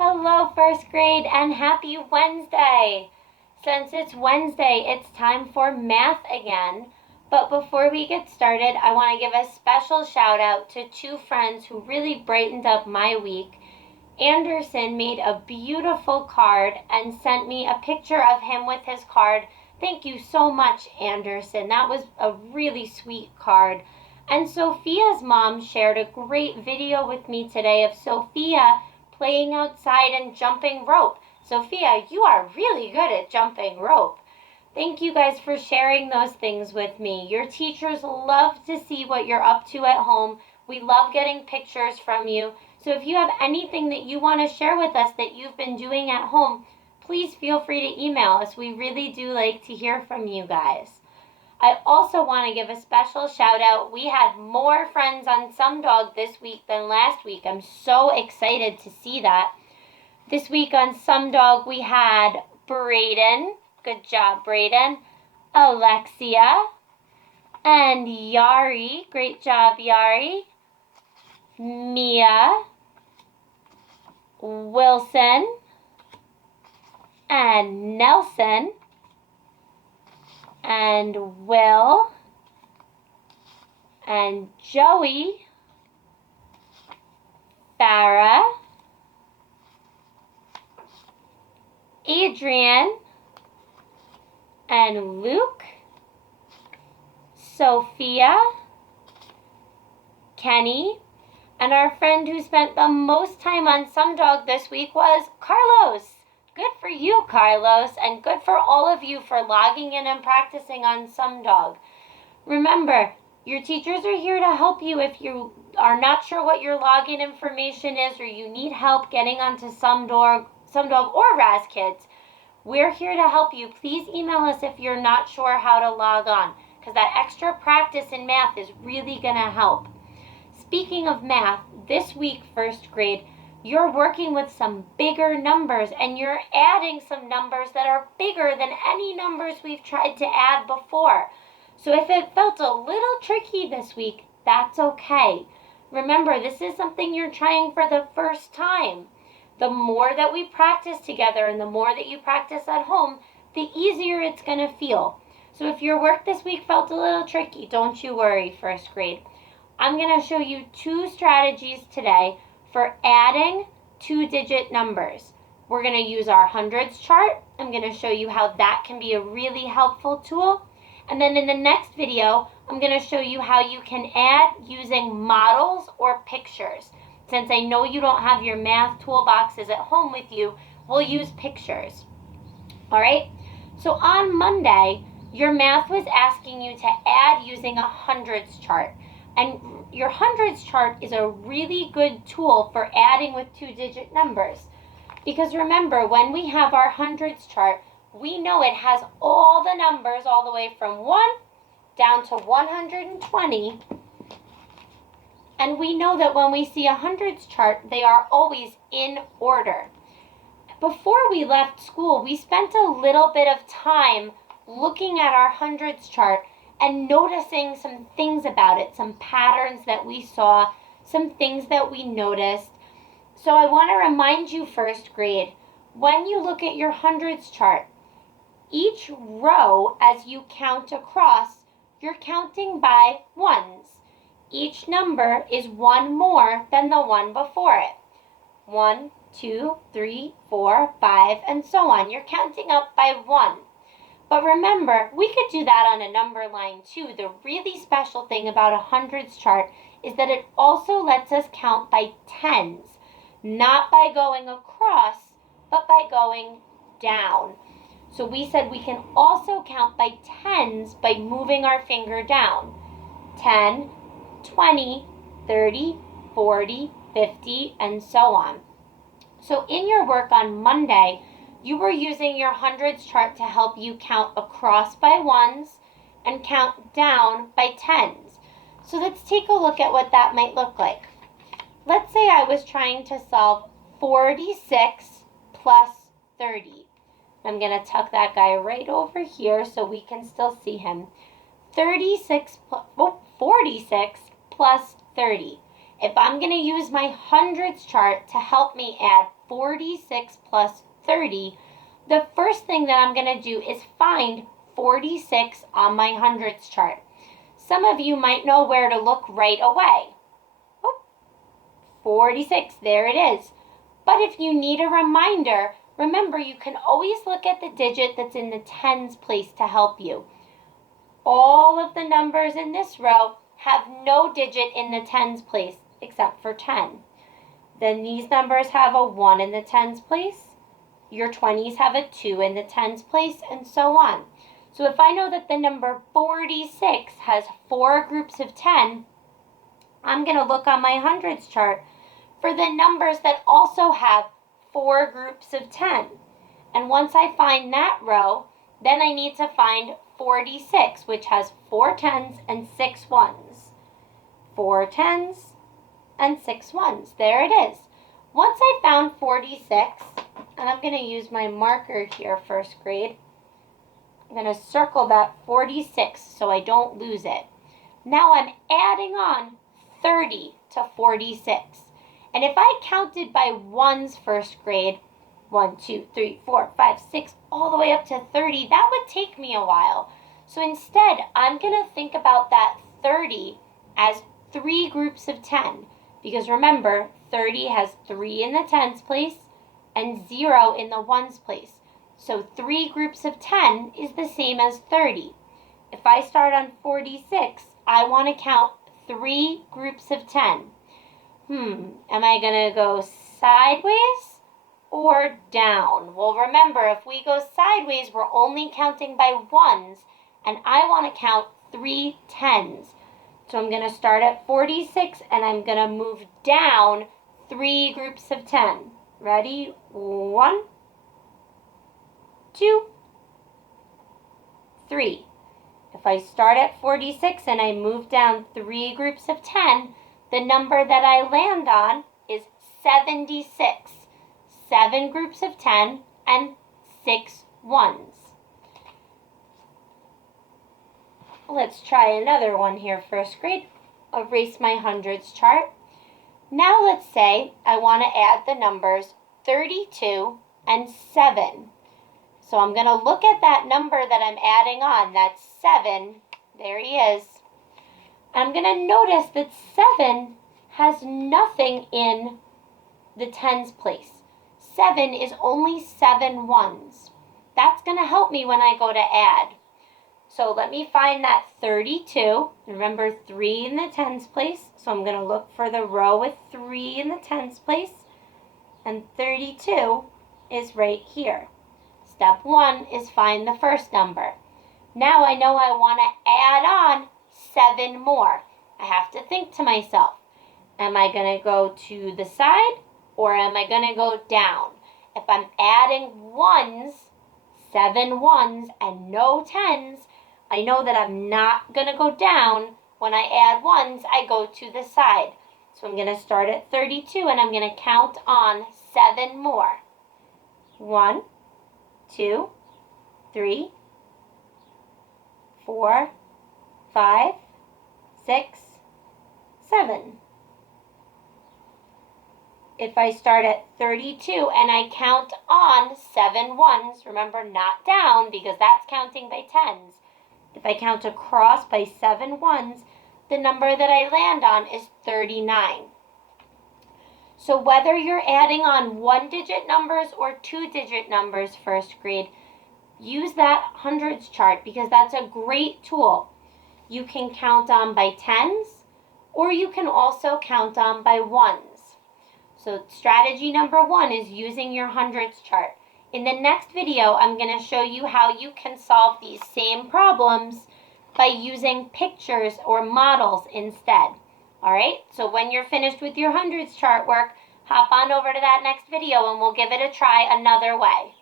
Hello, first grade, and happy Wednesday! Since it's Wednesday, it's time for math again. But before we get started, I want to give a special shout out to two friends who really brightened up my week. Anderson made a beautiful card and sent me a picture of him with his card. Thank you so much, Anderson. That was a really sweet card. And Sophia's mom shared a great video with me today of Sophia playing outside and jumping rope. Sophia, you are really good at jumping rope. Thank you guys for sharing those things with me. Your teachers love to see what you're up to at home. We love getting pictures from you. So if you have anything that you want to share with us that you've been doing at home, please feel free to email us. We really do like to hear from you guys. I also want to give a special shout out. We had more friends on SumDog this week than last week. I'm so excited to see that. This week on SumDog we had Brayden. Good job, Brayden. Alexia. And Yari. Great job, Yari. Mia. Wilson. And Nelson. And Will, and Joey, Farah, Adrian, and Luke, Sophia, Kenny, and our friend who spent the most time on SumDog this week was Carlos. Good for you, Carlos, and good for all of you for logging in and practicing on SumDog. Remember, your teachers are here to help you if you are not sure what your login information is or you need help getting onto SumDog or RazKids. We're here to help you. Please email us if you're not sure how to log on, because that extra practice in math is really going to help. Speaking of math, this week, first grade, you're working with some bigger numbers and you're adding some numbers that are bigger than any numbers we've tried to add before. So if it felt a little tricky this week, that's okay. Remember, this is something you're trying for the first time. The more that we practice together and the more that you practice at home, the easier it's going to feel. So if your work this week felt a little tricky, don't you worry, first grade. I'm going to show you two strategies today for adding two-digit numbers. We're going to use our hundreds chart. I'm going to show you how that can be a really helpful tool. And then in the next video, I'm going to show you how you can add using models or pictures. Since I know you don't have your math toolboxes at home with you, we'll use pictures. All right? So on Monday, your math was asking you to add using a hundreds chart. And your hundreds chart is a really good tool for adding with two-digit numbers. Because remember, when we have our hundreds chart, we know it has all the numbers all the way from 1 down to 120. And we know that when we see a hundreds chart, they are always in order. Before we left school, we spent a little bit of time looking at our hundreds chart and noticing some things about it, some patterns that we saw, some things that we noticed. So I want to remind you, first grade, when you look at your hundreds chart, each row as you count across, you're counting by ones. Each number is one more than the one before it. 1, 2, 3, 4, 5, and so on. You're counting up by one. But remember, we could do that on a number line too. The really special thing about a hundreds chart is that it also lets us count by tens, not by going across, but by going down. So we said we can also count by tens by moving our finger down. 10, 20, 30, 40, 50, and so on. So in your work on Monday, you were using your hundreds chart to help you count across by ones and count down by tens. So let's take a look at what that might look like. Let's say I was trying to solve 46 plus 30. I'm going to tuck that guy right over here so we can still see him. 46 plus 30. If I'm going to use my hundreds chart to help me add 46 plus 30, the first thing that I'm going to do is find 46 on my hundreds chart. Some of you might know where to look right away. Oh, 46, there it is. But if you need a reminder, remember you can always look at the digit that's in the tens place to help you. All of the numbers in this row have no digit in the tens place except for 10. Then these numbers have a 1 in the tens place. Your 20s have a 2 in the tens place, and so on. So if I know that the number 46 has 4 groups of 10, I'm going to look on my hundreds chart for the numbers that also have 4 groups of 10. And once I find that row, then I need to find 46, which has 4 tens and 6 ones. 4 tens and 6 ones. There it is. Once I found 46, and I'm going to use my marker here, first grade, I'm going to circle that 46 so I don't lose it. Now I'm adding on 30 to 46. And if I counted by ones, first grade, 1, 2, 3, 4, 5, 6, all the way up to 30, that would take me a while. So instead, I'm going to think about that 30 as 3 groups of 10. Because remember, 30 has 3 in the tens place and 0 in the ones place. So 3 groups of 10 is the same as 30. If I start on 46, I want to count 3 groups of 10. Am I going to go sideways or down? Well, remember, if we go sideways, we're only counting by ones, and I want to count 3 tens. So I'm going to start at 46, and I'm going to move down 3 groups of 10. Ready? 1, 2, 3. If I start at 46 and I move down 3 groups of 10, the number that I land on is 76. 7 groups of 10 and 6 ones. Let's try another one here, first grade. Erase my hundreds chart. Now let's say I want to add the numbers 32 and 7. So I'm going to look at that number that I'm adding on. That's 7. There he is. I'm going to notice that 7 has nothing in the tens place. 7 is only 7 ones. That's going to help me when I go to add. So let me find that 32. Remember, 3 in the tens place. So I'm going to look for the row with 3 in the tens place. And 32 is right here. Step 1 is find the first number. Now I know I want to add on 7 more. I have to think to myself, am I going to go to the side or am I going to go down? If I'm adding ones, 7 ones and no tens, I know that I'm not going to go down. When I add ones, I go to the side. So I'm going to start at 32 and I'm going to count on 7 more. 1, 2, 3, 4, 5, 6, 7. If I start at 32 and I count on 7 ones, remember not down because that's counting by tens. If I count across by 7 ones, the number that I land on is 39. So whether you're adding on 1-digit numbers or 2-digit numbers, first grade, use that hundreds chart because that's a great tool. You can count on by tens or you can also count on by ones. So strategy number 1 is using your hundreds chart. In the next video, I'm going to show you how you can solve these same problems by using pictures or models instead. All right, so when you're finished with your hundreds chart work, hop on over to that next video and we'll give it a try another way.